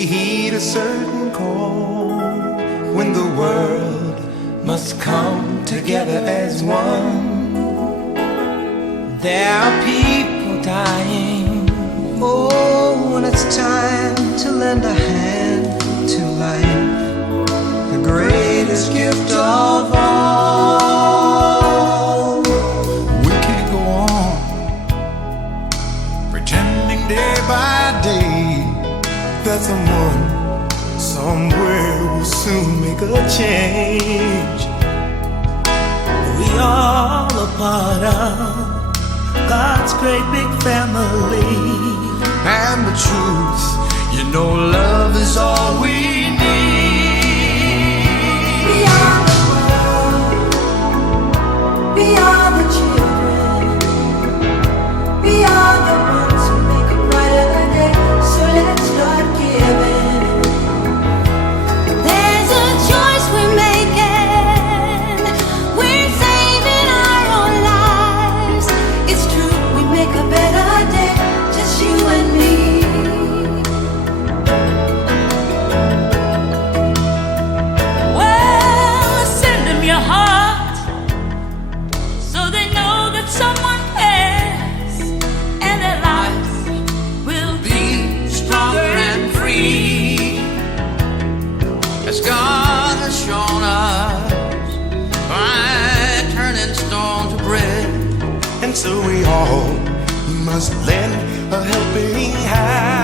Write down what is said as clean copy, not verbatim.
we heed a certain call when the world must come together as one. There are people dying. Oh, when it's time to lend a hand to life, the greatest gift of all. We can't go on pretending day by day that someone somewhere will soon make a change. We all a part of God's great big family. And the truth, you know, love is all we need. We are the world, we are the children, we are the ones who make a brighter day. So let's start giving. There's a choice we're making. We're saving our own lives. It's true, we make a better day, just you and me. Well, send them your heart so they know that someone cares, and their lives will be stronger and free, as God has shown us by turning stone to bread. And so we all must lend a helping hand.